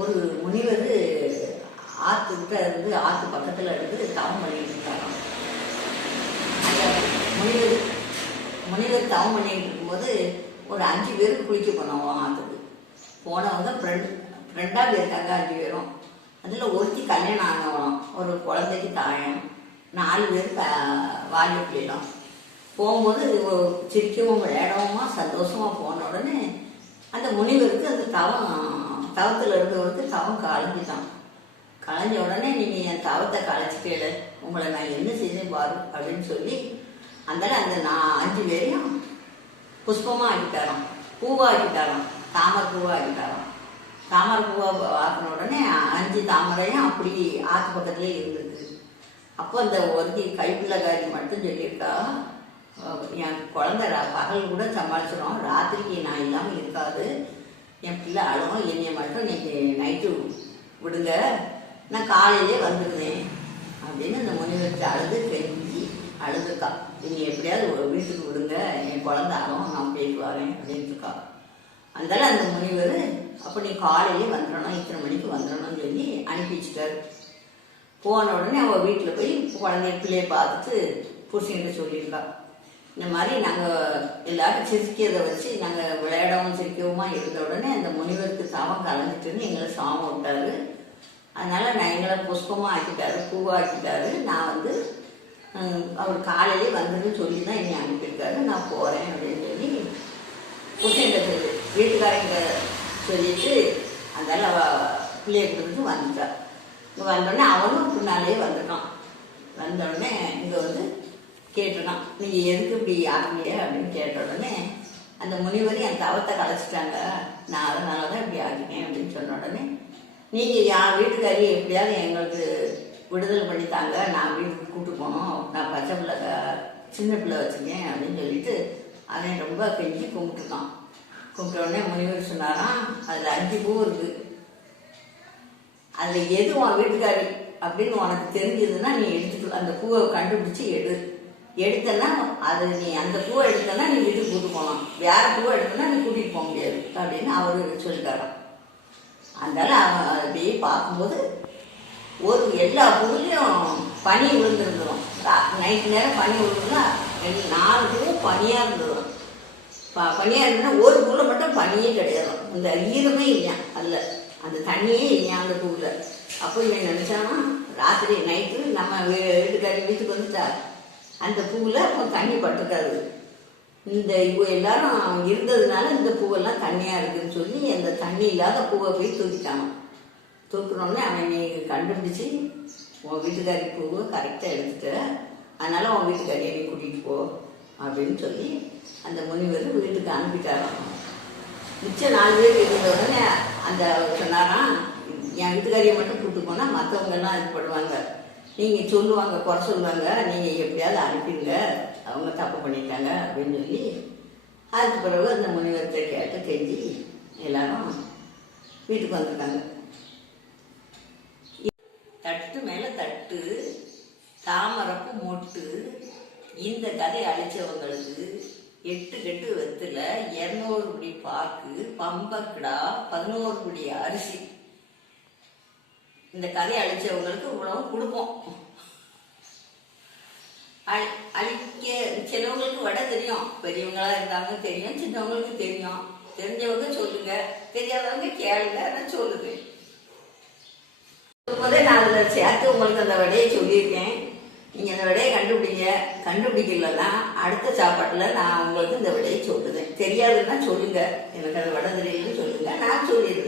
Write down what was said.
ஒரு முனிவர் ஆற்றுக்கிட்ட இருந்து ஆற்று பக்கத்தில் இருந்து தவம் பண்ணிட்டு இருக்காங்க. அந்த முனிவர் முனிவர் தவம் பண்ணிட்டு இருக்கும்போது ஒரு 5 பேருக்கு குளிக்க போனோம். ஆற்றுக்கு போனவங்க ஃப்ரெண்டாக இருக்காங்க 5 பேரும். அதில் ஒருத்தி கல்யாணம் ஆனவனும், ஒரு குழந்தைக்கு தாயம், 4 பேர் வாலிய பிள்ளைலாம். போகும்போது சிரிக்கவும் விளையாடவுமா சந்தோஷமாக போன உடனே அந்த முனிவருக்கு அந்த தவத்தில் இருந்தவருக்கு தவம் களைஞ்சிட்டான். களைஞ்ச உடனே நீங்கள் என் தவத்தை களைச்சிக்கல, உங்களை நான் என்ன செய்தேன் பாரு அப்படின்னு சொல்லி அந்த 5 பேரையும் புஷ்பமாக ஆக்கிட்டாராம், பூவாக ஆக்கிட்டாராம், தாமரை பூவாக ஆக்கிட்டாராம். தாமரை பூவாக ஆக்கின உடனே 5 தாமரையும் அப்படி ஆற்று பக்கத்துலேயே இருந்தது. அப்போ அந்த ஒருத்தி கைப்பிள்ளைக்காரி மட்டும் சொல்லியிருக்கா, என் குழந்தை பகல் கூட சமாளிச்சிடும், ராத்திரிக்கு நான் இல்லாமல் இருக்காது, என் பிள்ளை அழுவும், என்னை மட்டும் இன்னைக்கு நைட்டு விடுங்க, நான் காலையிலே வந்துடுவேன் அப்படின்னு அந்த முனிவருக்கு கெஞ்சி அழுதுக்கா. நீங்கள் எப்படியாவது வீட்டுக்கு விடுங்க, என் குழந்தை அழுவும், நான் போயிட்டு வரேன் அப்படின்ட்டு இருக்கா. அதனால அந்த முனிவர் அப்போ நீ காலையிலே வந்துடணும், இத்தனை மணிக்கு வந்துடணும்னு சொல்லி அனுப்பி வச்சுட்டார். போன உடனே அவள் வீட்டில் போய் குழந்தைய பிள்ளையை பார்த்துட்டு புருஷன்கிட்ட சொல்லியிருக்கா, இந்த மாதிரி நாங்கள் எல்லாரும் சிரிக்கிறதை வச்சு நாங்கள் விளையாடவும் சிரிக்கவுமா இருந்த உடனே அந்த முனிவருக்கு தவம் கலந்துட்டுன்னு எங்களை சாமம் விட்டாரு. அதனால் நான் எங்களை புஷ்பமாக ஆக்கிட்டாரு, பூவாக ஆக்கிட்டாரு. நான் அவர் காலையிலே வந்துன்னு சொல்லி தான் என்னை அனுப்பியிருக்காரு, நான் போகிறேன் அப்படின்னு சொல்லி புருஷன்கிட்ட சொல்லி வீட்டுக்காரங்க சொல்லிட்டு அதனால் பிள்ளைய கொடுத்துட்டு வந்துட்டா. இங்கே வந்தோடனே அவனும் பின்னாலே வந்துட்டான். வந்தோடனே இங்கே கேட்டுருக்கான், நீங்கள் எதுக்கு இப்படி ஆகிய அப்படின்னு கேட்ட உடனே அந்த முனிவர் என் தவத்தை கலைச்சிட்டாங்க, நான் அதனால தான் இப்படி ஆகினேன் அப்படின்னு சொன்ன உடனே நீங்கள் என் வீட்டுக்காரி எப்படியாவது எங்களுக்கு விடுதலை பண்ணித்தாங்க, நான் வீட்டுக்கு கூப்பிட்டு போனோம், நான் பச்சை பிள்ளை சின்ன பிள்ளை வச்சுக்கேன் அப்படின்னு சொல்லிட்டு அவன் ரொம்ப கெஞ்சி கும்பிட்டுருக்கான். கும்பிட்ட உடனே முனிவர் சொன்னாராம், அதில் 5 பூ இருக்குது, அதில் எது உன் வீட்டுக்காரி அப்படின்னு உனக்கு தெரிஞ்சதுன்னா நீ எடுத்துக்கலாம், அந்த பூவை கண்டுபிடிச்சி எடுத்தனா அது நீ அந்த பூவை எடுத்தனா நீ வீட்டுக்கு கூட்டு போகலாம், வேற பூவை எடுத்தனா நீ கூட்டிகிட்டு போக முடியாது அப்படின்னு அவரு சொல்லிட்டாராம். அதனால அவன் அப்படியே பார்க்கும்போது எல்லா பூவிலையும் பனி விழுந்துருந்துடும். நைட்டு நேரம் பனி விழுந்துருந்தா 4 பூவும் பனியாக இருந்துடும். பனியாக இருந்ததுன்னா ஒரு பூவில் மட்டும் பனியே கிடையாது, இந்த ஈரமே இல்லையா அதில், அந்த தண்ணியே இல்லையா அந்த பூவில். அப்போ இவன் நினச்சானா ராத்திரி நைட்டு நம்ம வீட்டுக்கு வந்துட்டா அந்த பூவில் அப்போ தண்ணி பட்டுக்காது, இந்த எல்லாரும் இருந்ததுனால இந்த பூவெல்லாம் தண்ணியாக இருக்குதுன்னு சொல்லி அந்த தண்ணி இல்லாத பூவை போய் தூக்கிட்டான். தூக்கினோடனே அவன் நீ கண்டுபிடிச்சி உன் வீட்டுக்காரி பூவை கரெக்டாக எடுத்துட்ட, அதனால் உன் வீட்டுக்காரியை நீ கூட்டிகிட்டு போ அப்படின்னு சொல்லி அந்த முனிவர் வீட்டுக்கு அனுப்பிட்டாராம். மிச்சம் 4 பேர் இருந்த உடனே அந்த சொன்னாராம், என் வீட்டுக்காரியை மட்டும் கூப்பிட்டு போனால் மற்றவங்கெல்லாம் இது பண்ணுவாங்க, நீங்கள் சொல்லுவாங்க, குறை சொல்லுவாங்க, நீங்கள் எப்படியாவது அனுப்பிடுங்க, அவங்க தப்பு பண்ணிட்டாங்க அப்படின்னு சொல்லி அதுக்கு பிறகு அந்த முனிவர்கிட்ட கேட்டு கெஞ்சி எல்லாரும் வீட்டுக்கு வந்துட்டாங்க. தட்டு மேலே தட்டு, தாமரப்பு மொட்டு, இந்த கதை அழிச்சவங்களுக்கு 8 கட்டு வெத்துல, 200 குடி பாக்கு, பம்பக்கிடா, 11 குடி அரிசி. இந்த கதையை அழிச்சவங்களுக்கு இவ்வளவு கொடுப்போம். அழிக்க சிலவங்களுக்கு வடை தெரியும், பெரியவங்களா இருந்தாங்க தெரியும், சின்னவங்களுக்கு தெரியும். தெரிஞ்சவங்க சொல்லுங்க, தெரியாதவங்க கேளுங்க, நான் சொல்லுவேன். சொல்லும்போதே நான் அதில் சேர்த்து உங்களுக்கு அந்த விடையை சொல்லியிருக்கேன். நீங்கள் அந்த விடையை கண்டுபிடிக்கலன்னா அடுத்த சாப்பாட்டில் நான் உங்களுக்கு இந்த விடையை சொல்லுவேன். தெரியாதுன்னா சொல்லுங்க, எனக்கு அந்த வடை தெரியுதுன்னு சொல்லுங்க, நான் சொல்லிடுவேன்.